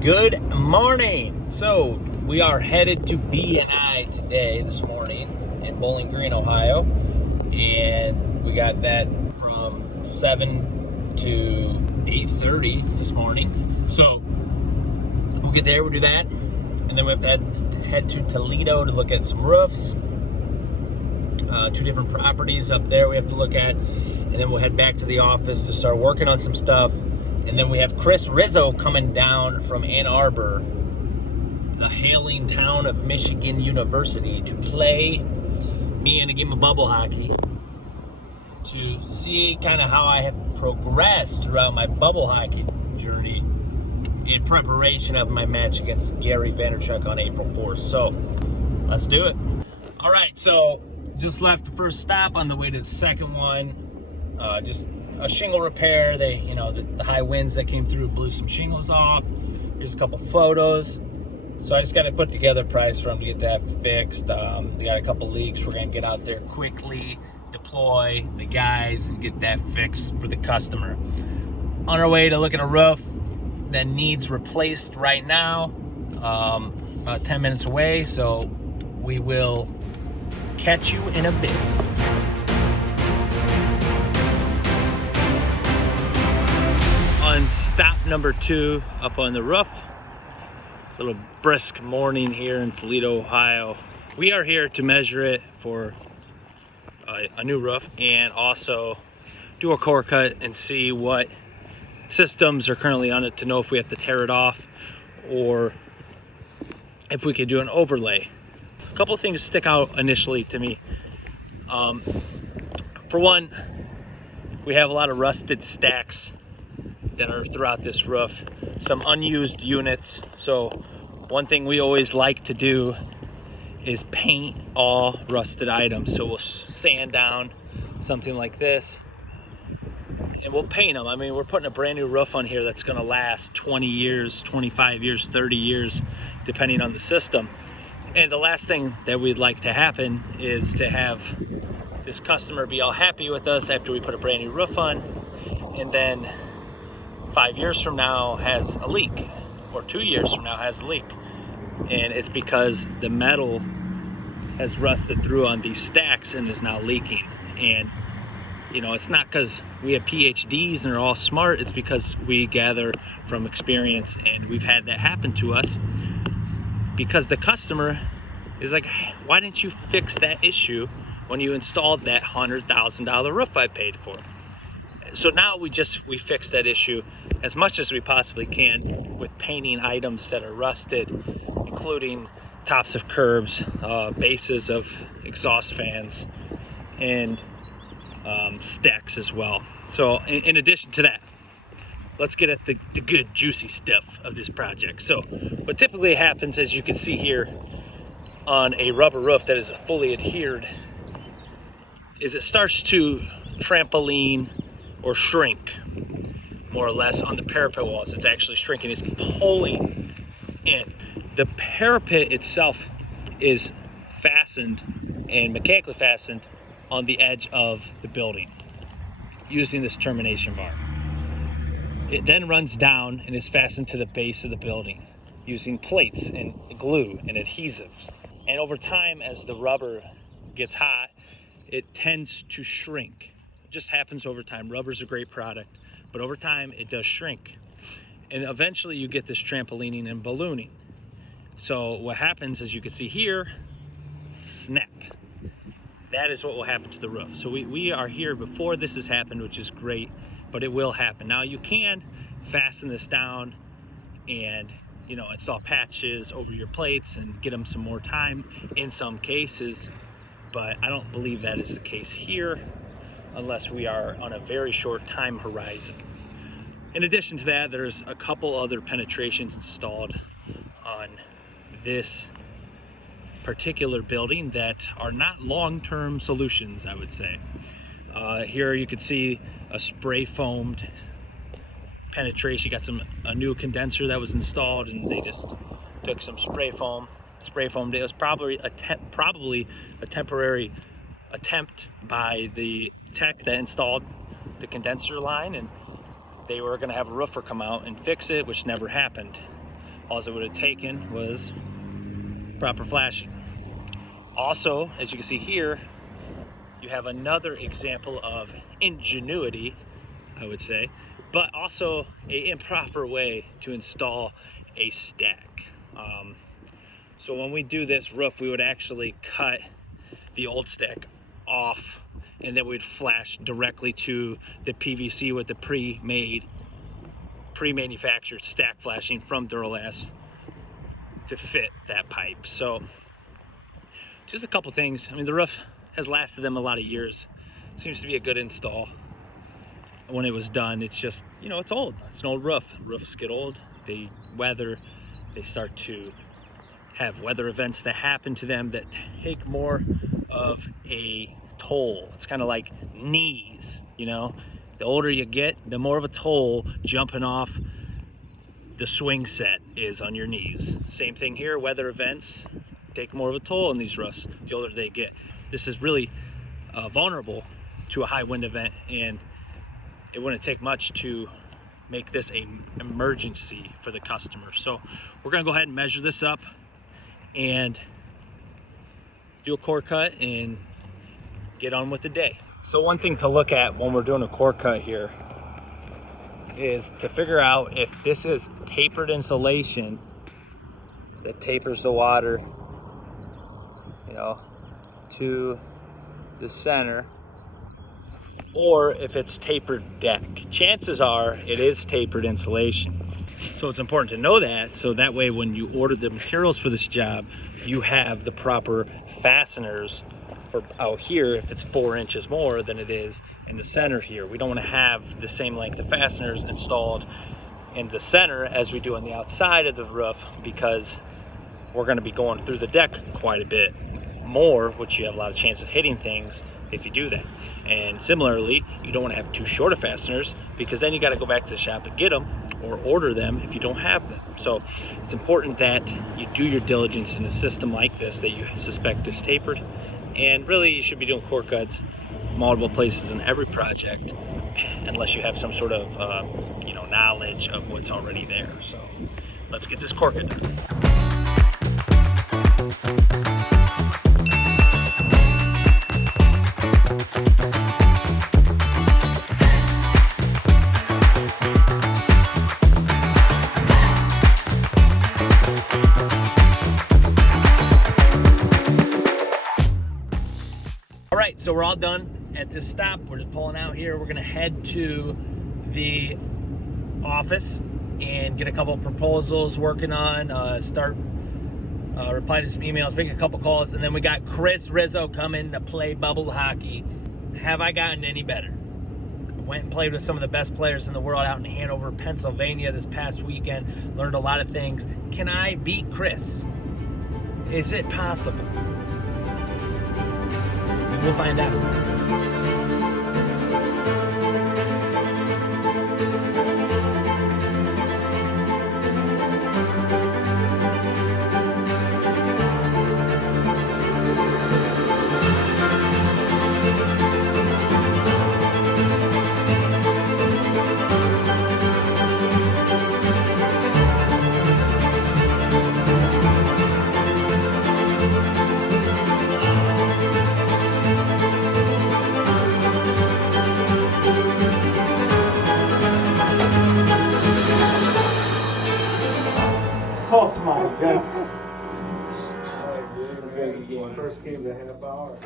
Good morning. So we are headed to BennyT today, this morning in Bowling Green, Ohio, and we got that from 7 to 8:30 this morning. So we'll get there, we'll do that, and then we have to head to Toledo to look at some roofs. Two different properties up there we have to look at, and then we'll head back to the office to start working on some stuff. And then we have Chris Rizzio coming down from Ann Arbor, the hailing town of Michigan University, to play me in a game of bubble hockey, to see kind of how I have progressed throughout my bubble hockey journey in preparation of my match against Gary Vaynerchuk on April 4th. So let's do it. All right, so just left the first stop, on the way to the second one. Just a shingle repair. The high winds that came through blew some shingles off. Here's a couple photos. So I just got to put together a price for them to get that fixed. They got a couple leaks. We're gonna get out there quickly, deploy the guys, and get that fixed for the customer. On our way to look at a roof that needs replaced right now, about 10 minutes away. So we will catch you in a bit. On stop number 2 up on the roof. A little brisk morning here in Toledo, Ohio. We are here to measure it for a new roof, and also do a core cut and see what systems are currently on it, to know if we have to tear it off or if we could do an overlay. A couple of things stick out initially to me. For one, we have a lot of rusted stacks that are throughout this roof, some unused units. So one thing we always like to do is paint all rusted items. So we'll sand down something like this and we'll paint them. I mean, we're putting a brand new roof on here that's gonna last 20 years, 25 years, 30 years, depending on the system. And the last thing that we'd like to happen is to have this customer be all happy with us after we put a brand new roof on, and then 5 years from now has a leak, or 2 years from now has a leak. And it's because the metal has rusted through on these stacks and is now leaking. And it's not because we have PhDs and are all smart, it's because we gather from experience, and we've had that happen to us because the customer is like, hey, why didn't you fix that issue when you installed that $100,000 roof I paid for? So now we fix that issue as much as we possibly can with painting items that are rusted, including tops of curbs, bases of exhaust fans, and stacks as well. So in addition to that, let's get at the good juicy stuff of this project. So what typically happens, as you can see here on a rubber roof that is fully adhered, is it starts to trampoline or shrink, more or less, on the parapet walls. It's actually shrinking, it's pulling in. The parapet itself is fastened and mechanically fastened on the edge of the building using this termination bar. It then runs down and is fastened to the base of the building using plates and glue and adhesives. And over time, as the rubber gets hot, it tends to shrink. It just happens over time. Rubber's a great product, but over time it does shrink. And eventually you get this trampolining and ballooning. So what happens, as you can see here, snap. That is what will happen to the roof. So we are here before this has happened, which is great, but it will happen. Now you can fasten this down and install patches over your plates and get them some more time in some cases, but I don't believe that is the case here unless we are on a very short time horizon. In addition to that, there's a couple other penetrations installed on this particular building that are not long-term solutions, I would say. Here you can see a spray foamed penetration. You got a new condenser that was installed, and they just took some spray foamed. It was probably a temporary attempt by the tech that installed the condenser line, and they were going to have a roofer come out and fix it, which never happened. All it would have taken was proper flashing. Also, as you can see here, you have another example of ingenuity, I would say, but also an improper way to install a stack. So when we do this roof, we would actually cut the old stack off, and then we'd flash directly to the PVC with the pre-manufactured stack flashing from Duralast to fit that pipe. So just a couple things. I mean, the roof has lasted them a lot of years. Seems to be a good install. When it was done, it's just, you know, it's old. It's an old roof. Roofs get old, they weather, they start to have weather events that happen to them that take more of a toll. It's kind of like knees, you know. The older you get, the more of a toll jumping off the swing set is on your knees. Same thing here, weather events take more of a toll on these roofs the older they get. This is really vulnerable to a high wind event, and it wouldn't take much to make this an emergency for the customer. So we're gonna go ahead and measure this up and do a core cut and get on with the day. So one thing to look at when we're doing a core cut here is to figure out if this is tapered insulation that tapers the water, you know, to the center, or if it's tapered deck. Chances are it is tapered insulation. So it's important to know that, so that way when you order the materials for this job, you have the proper fasteners for out here. If it's 4 inches more than it is in the center here, we don't want to have the same length of fasteners installed in the center as we do on the outside of the roof, because we're going to be going through the deck quite a bit more, which you have a lot of chance of hitting things if you do that. And similarly, you don't want to have too short of fasteners, because then you got to go back to the shop and get them or order them if you don't have them. So it's important that you do your diligence in a system like this that you suspect is tapered. And really, you should be doing core cuts multiple places in every project, unless you have some sort of you know, knowledge of what's already there. So let's get this core cut done. So we're all done at this stop. We're just pulling out here. We're gonna head to the office and get a couple of proposals working on, start replying to some emails, make a couple calls, and then we got Chris Rizzio coming to play bubble hockey. Have I gotten any better? Went and played with some of the best players in the world out in Hanover, Pennsylvania this past weekend. Learned a lot of things. Can I beat Chris? Is it possible? We'll find out. Oh my goodness. First game of the half hour.